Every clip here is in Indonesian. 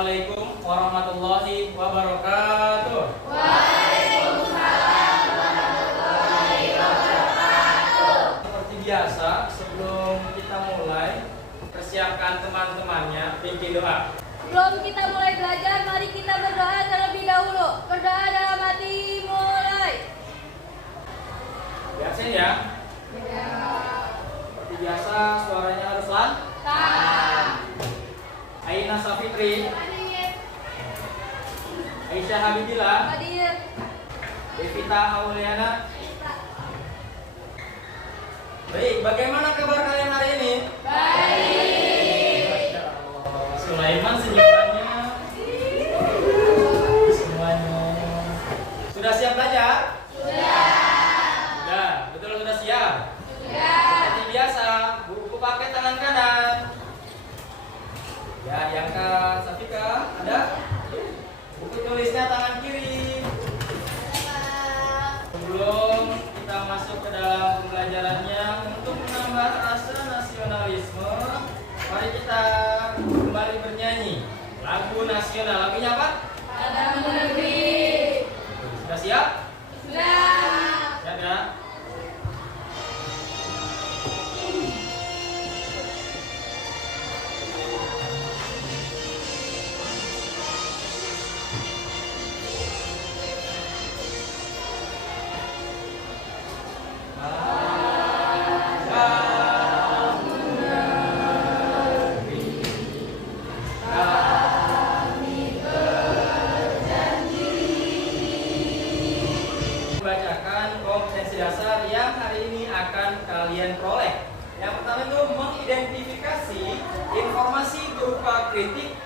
Assalamualaikum warahmatullahi wabarakatuh. Waalaikumsalam warahmatullahi wabarakatuh. Seperti biasa, sebelum kita mulai, persiapkan teman-temannya bikin doa. Sebelum kita mulai belajar, mari kita berdoa terlebih dahulu. Berdoa dalam hati, mulai. Biasain ya. Seperti biasa, suaranya harus lantang. Aina Safitri, Aisyah Habibillah, Hadir. Devita Auliana. Baik, bagaimana kabar kalian hari ini? Baik. Masya Allah. Sulaiman senyumannya. Semuanya. Sudah siap belajar? Sudah. Betul sudah siap? Seperti biasa, buku pakai tangan kanan. Ya, diangkat. Safika, ada? Buku tulisnya tangan kiri. Sebelum kita masuk ke dalam pembelajarannya, untuk menambah rasa nasionalisme, mari kita kembali bernyanyi lagu nasional. Lagunya apa? Padamu negeri. Sudah siap? Sudah. Siap ya? Membacakan kompetensi dasar yang hari ini akan kalian peroleh. Yang pertama itu mengidentifikasi informasi berupa kritik,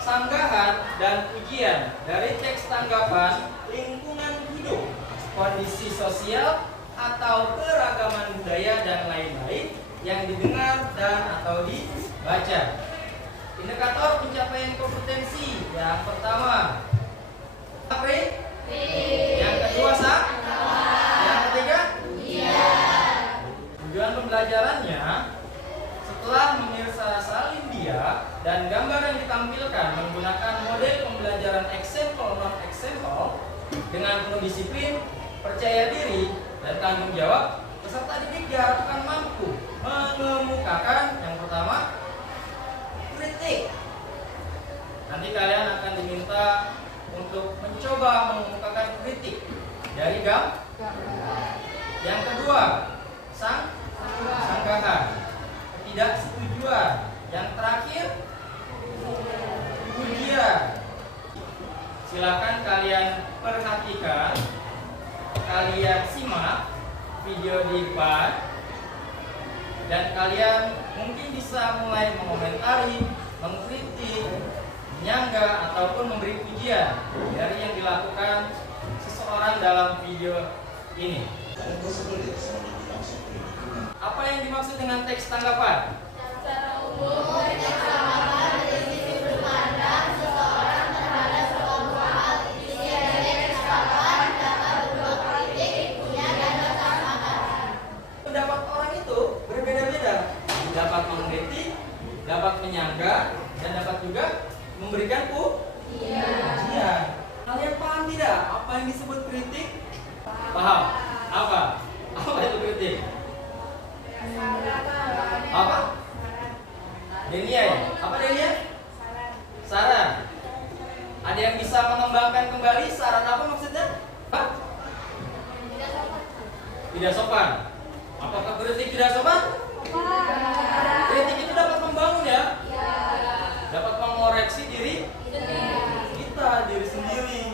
sanggahan, dan pujian dari teks tanggapan lingkungan hidup, kondisi sosial, atau keragaman budaya dan lain-lain yang didengar dan atau dibaca. Indikator pencapaian kompetensi yang pertama, yang kedua yang ketiga tujuan pembelajarannya setelah memirsa salin dia dan gambar yang ditampilkan menggunakan model pembelajaran example non example dengan penuh disiplin, percaya diri, dan tanggung jawab, peserta didik diharapkan mampu mengemukakan yang pertama kritik. Nanti kalian akan diminta untuk mencoba mengemukakan kritik dari gambar. Yang kedua, sanggahan, ketidaksetujuan. Yang terakhir, pujian. Silakan kalian perhatikan, kalian simak video di depan, dan kalian mungkin bisa mulai mengomentari, mengkritik, menyangga, ataupun memberi pujian dari yang dilakukan seseorang dalam video ini. Apa yang dimaksud dengan teks tanggapan? Secara umum, teks tanggapan dari sisi sudut pandang seseorang terhadap sebuah hal. Isi dari teks tanggapan dapat berupa kritik, pujian, dan sanggahan. Pendapat orang itu berbeda-beda. Dapat mengkritik, dapat menyangga, dan dapat juga memberikan pujian. Kalian paham tidak apa yang disebut kritik? Paham? Apa? Apa itu kritik? Apa? Denia ya? Apa Denia? Saran. Ada yang bisa mengembangkan kembali saran apa maksudnya? Apa? Tidak sopan. Apakah kritik tidak sopan? Kritik itu dapat membangun ya? Dapat mengoreksi diri kita, diri sendiri.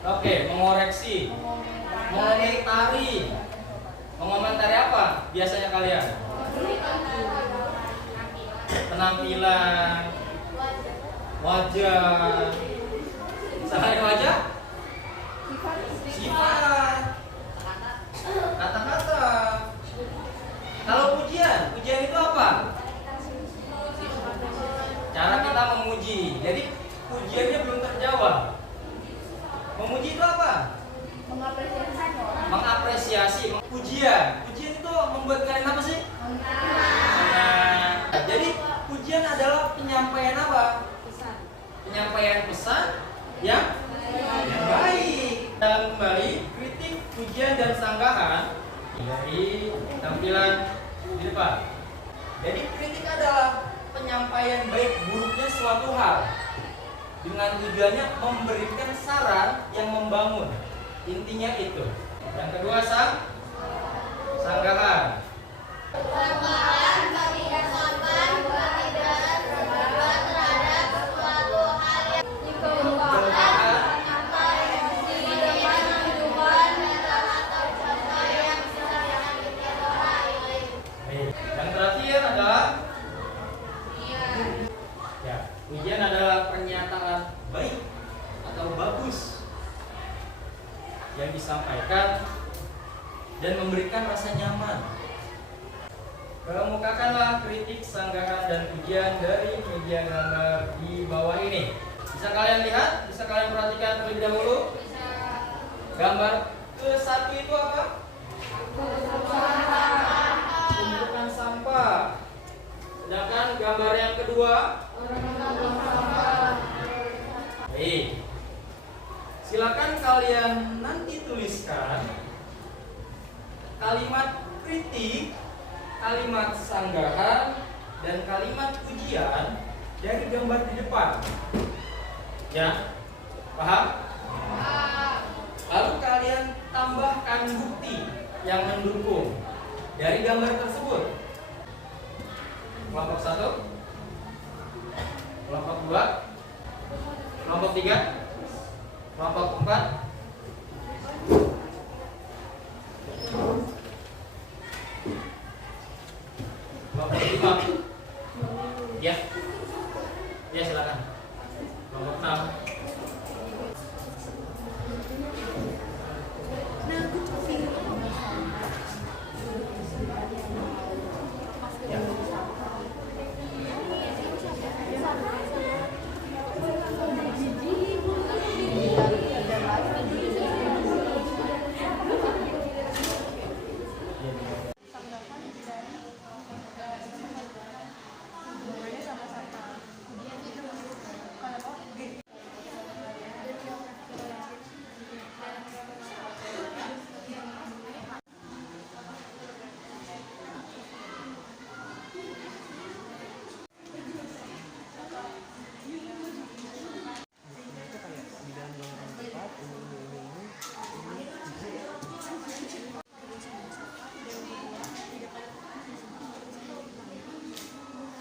Oke, mengoreksi, mengomentari. Mengomentari apa biasanya kalian? Penampilan, wajah, selain wajah, sifat, kata-kata. Kalau pujian itu apa? Cara kita memuji. Jadi pujiannya belum terjawab. Memuji itu apa? Mengapresiasi. Pujian itu membuat kalian apa sih? Nah, jadi pujian adalah penyampaian penyampaian apa? Penyampaian pesan yang baik. Dalam kembali kritik, pujian dan sanggahan dari tampilan di depan. Jadi kritik adalah penyampaian baik buruknya suatu hal dengan tujuannya memberikan saran yang membangun. Intinya itu. Yang kedua sanggahan. Sanggahan bagi ungkapan perbedaan pendapat terhadap suatu hal yang dikemukakan atau yang didepan tujuan atau contoh yang sedang diketahui. Yang terakhir adalah pujian adalah pernyataan baik atau bagus yang disampaikan dan memberikan rasa nyaman. Kemukakanlah kritik, sanggahan, dan pujian dari media gambar di bawah ini. Bisa kalian lihat? Bisa kalian perhatikan terlebih dahulu? Gambar ke-1 itu apa? Tumpukan sampah. Sedangkan gambar yang kedua? Baik. Silakan kalian nanti tuliskan kalimat kritik, kalimat sanggahan, dan kalimat pujian dari gambar di depan. Ya, paham? Lalu kalian tambahkan bukti yang mendukung dari gambar tersebut. Kelompok 1, kelompok 2, kelompok 3, kelompok 4, kelompok 5. Ya. Ya, silakan. Kelompok 6.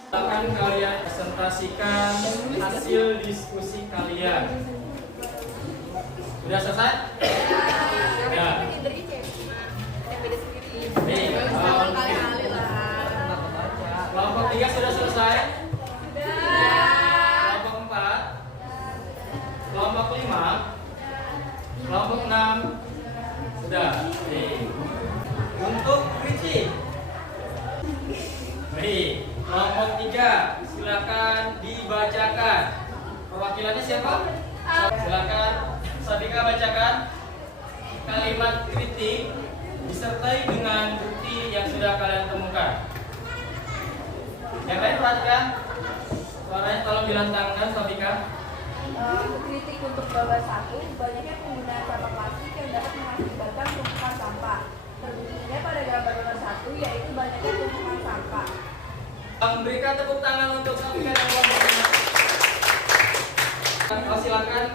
Silakan kalian presentasikan hasil diskusi kalian. Sudah selesai? Ya. Kelompok 3 sudah selesai? Kelompok 4? Kelompok 5? Kelompok 6? Sudah. Untuk kritik. Baik. Kelompok 3, silakan dibacakan. Perwakilannya siapa? Silakan Sabika bacakan kalimat kritik disertai dengan bukti yang sudah kalian temukan. Yang lain perhatikan. Suaranya tolong dilantangkan, Sabika. Kritik untuk babak 1, banyaknya penggunaan sampah plastik yang dapat mengakibatkan tumpukan sampah. Terbuktinya pada gambar nomor 1, yaitu banyaknya tumpukan sampah. Berikan tepuk tangan untuk Sabika dan kelompoknya. Silakan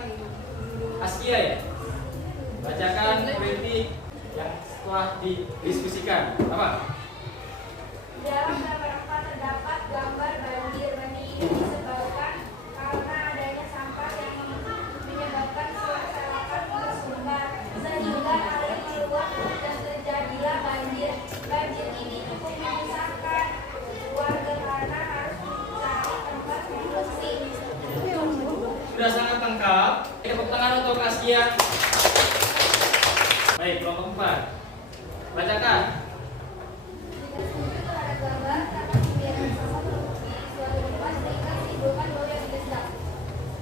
Askia ya. Bacakan kritik yang setelah didiskusikan. Apa? Dalam gambar 4 terdapat gambar banjir. Banjir ini disebabkan karena adanya sampah yang menyebabkan selokan bersumber sehingga air meluap dan terjadilah banjir. Banjir ini cukup menyusahkan warga karena harus mencari tempat pengungsi. Sudah sangat lengkap. Tepuk tangan untuk Askia. Baik, kelompok 4. Bacakan. Jika setuju terhadap gambar, dapat membiarkan sampah menumpuk di suatu tempat sehingga menimbulkan bau yang sedap.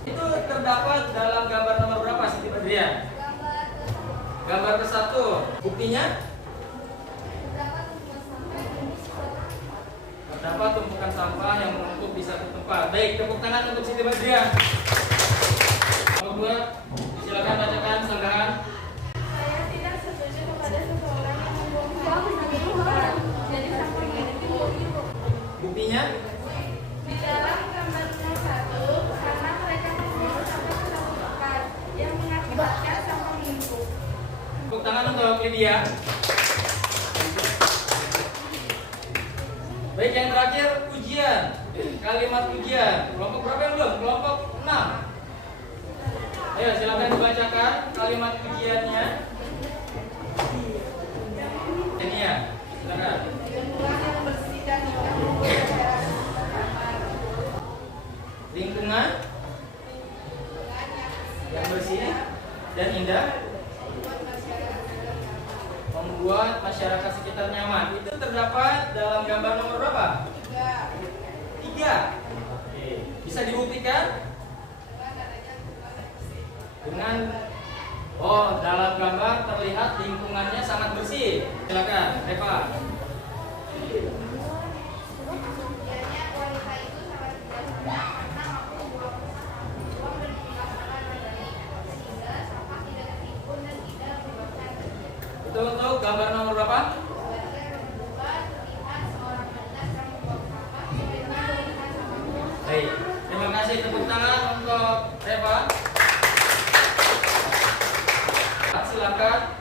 Itu terdapat dalam gambar nomor berapa, Siti Badrian? Gambar ke-1. Buktinya? Terdapat tumpukan sampah yang menumpuk di suatu tempat. terdapat tumpukan sampah yang menumpuk di satu tempat. Baik, tepuk tangan untuk Siti Badriah. Nomor 2, silakan bacakan sanggahan. Saya tidak setuju kepada seseorang yang membuang sampah di tempat. Jadi sampahnya dibuang itu. Buktinya? Di dalam gambar nomor 1, karena mereka membuang sampah ke satu tempat yang mengakibatkan sampah menumpuk. Tepuk tangan untuk Lydia. Baik, yang terakhir ujian. Kalimat ujian. Kelompok berapa yang belum? Kelompok 6. Ayo silakan dibacakan kalimat ujiannya. Ini ya, silakan. Lingkungan yang bersih dan indah membuat kamar. Lingkungan yang bersih dan indah membuat masyarakat sekitar nyaman. Itu terdapat dalam gambar nomor berapa? 3. Oke. Bisa dibuktikan? Dengan dalam gambar terlihat lingkungannya sangat bersih. Silakan, Eva. Kiranya wanita itu sangat bijaksana karena mampu membuang dan memilah sampah dengan baik, sehingga sampah tidak tertimbun dan tidak menyebabkan banjir. Itu untuk gambar nomor berapa? Gambar nomor 2 terlihat seorang wanita sedang membuang sampah dengan melihat sampahnya. Baik, terima kasih, tepuk tangan untuk Eva. Silakan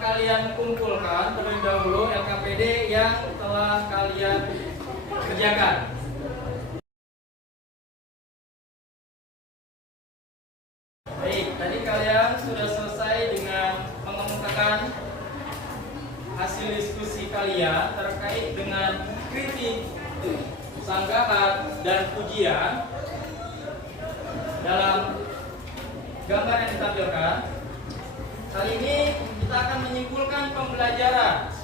kalian kumpulkan terlebih dahulu LKPD yang telah kalian kerjakan. Baik, tadi kalian sudah selesai dengan mengemukakan hasil diskusi kalian terkait dengan kritik, sanggahan, dan pujian dalam gambar yang ditampilkan. Kali ini kita akan menyimpulkan pembelajaran.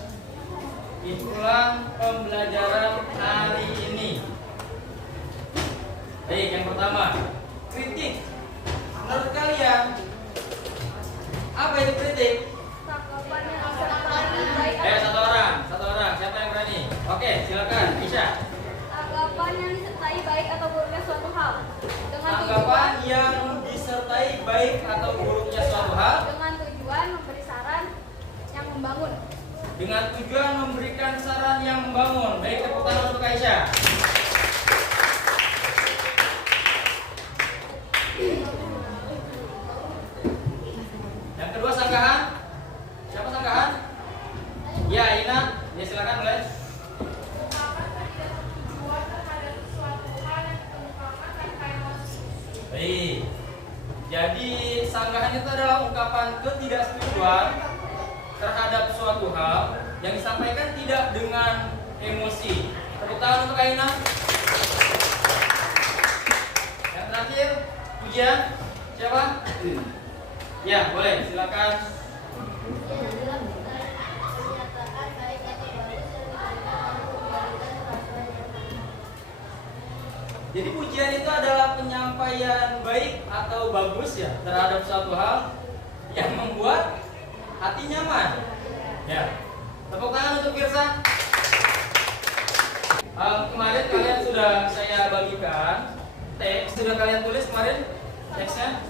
Simpulan pembelajaran hari ini. Baik, yang pertama, kritik. Menurut kalian, apa itu kritik? Tanggapan yang disertai baik Satu orang. Siapa yang berani? Oke, silakan, Isya. tanggapan yang disertai baik atau buruknya suatu hal Tanggapan yang disertai baik atau buruknya suatu hal dengan tujuan memberi saran yang membangun. dengan tujuan memberikan saran yang membangun. Baik, tepuk tangan untuk Aisyah. Yang kedua, sanggahan. Siapa sanggahan? Ya, Ina. Ya, silakan mulai. Baik. Jadi sanggahan itu adalah ungkapan ketidaksetujuan terhadap suatu hal yang disampaikan tidak dengan emosi. Tepuk tangan untuk Aina. Yang terakhir, pujian. Siapa? Ya, boleh. Silakan. Ujian adalah menyatakan baik atau bagus yang diberikan untuk memberikan perasaan yang baik. Jadi pujian itu adalah penyampaian baik atau bagus ya terhadap suatu hal yang membuat hati nyaman. Ya. Tepuk tangan untuk Firsa. Kemarin kalian sudah saya bagikan teks, sudah kalian tulis kemarin teksnya.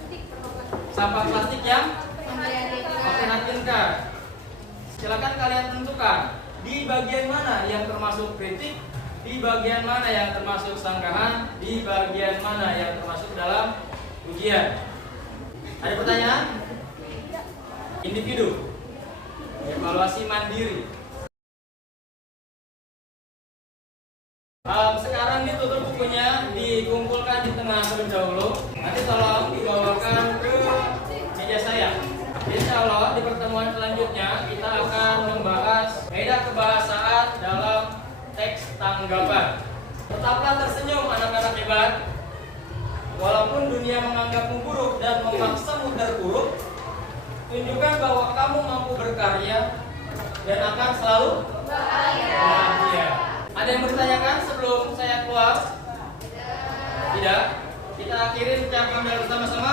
Sampah plastik yang memprihatinkan. Silakan kalian tentukan di bagian mana yang termasuk kritik, di bagian mana yang termasuk sanggahan, di bagian mana yang termasuk dalam ujian. Ada pertanyaan? Individu. Evaluasi mandiri. Sekarang ditutup bukunya, dikumpulkan di tengah terlebih dahulu. Nanti tolong dibawakan ke meja saya. Insya Allah di pertemuan selanjutnya kita akan membahas kaidah kebahasaan dalam teks tanggapan. Tetaplah tersenyum anak-anak hebat. Walaupun dunia menganggapmu buruk dan memaksamu terpuruk, tunjukkan bahwa kamu mampu berkarya dan akan selalu bahagia. Ada yang bertanyakan sebelum saya keluar? Tidak. Kita akhiri ucapan bersama-sama.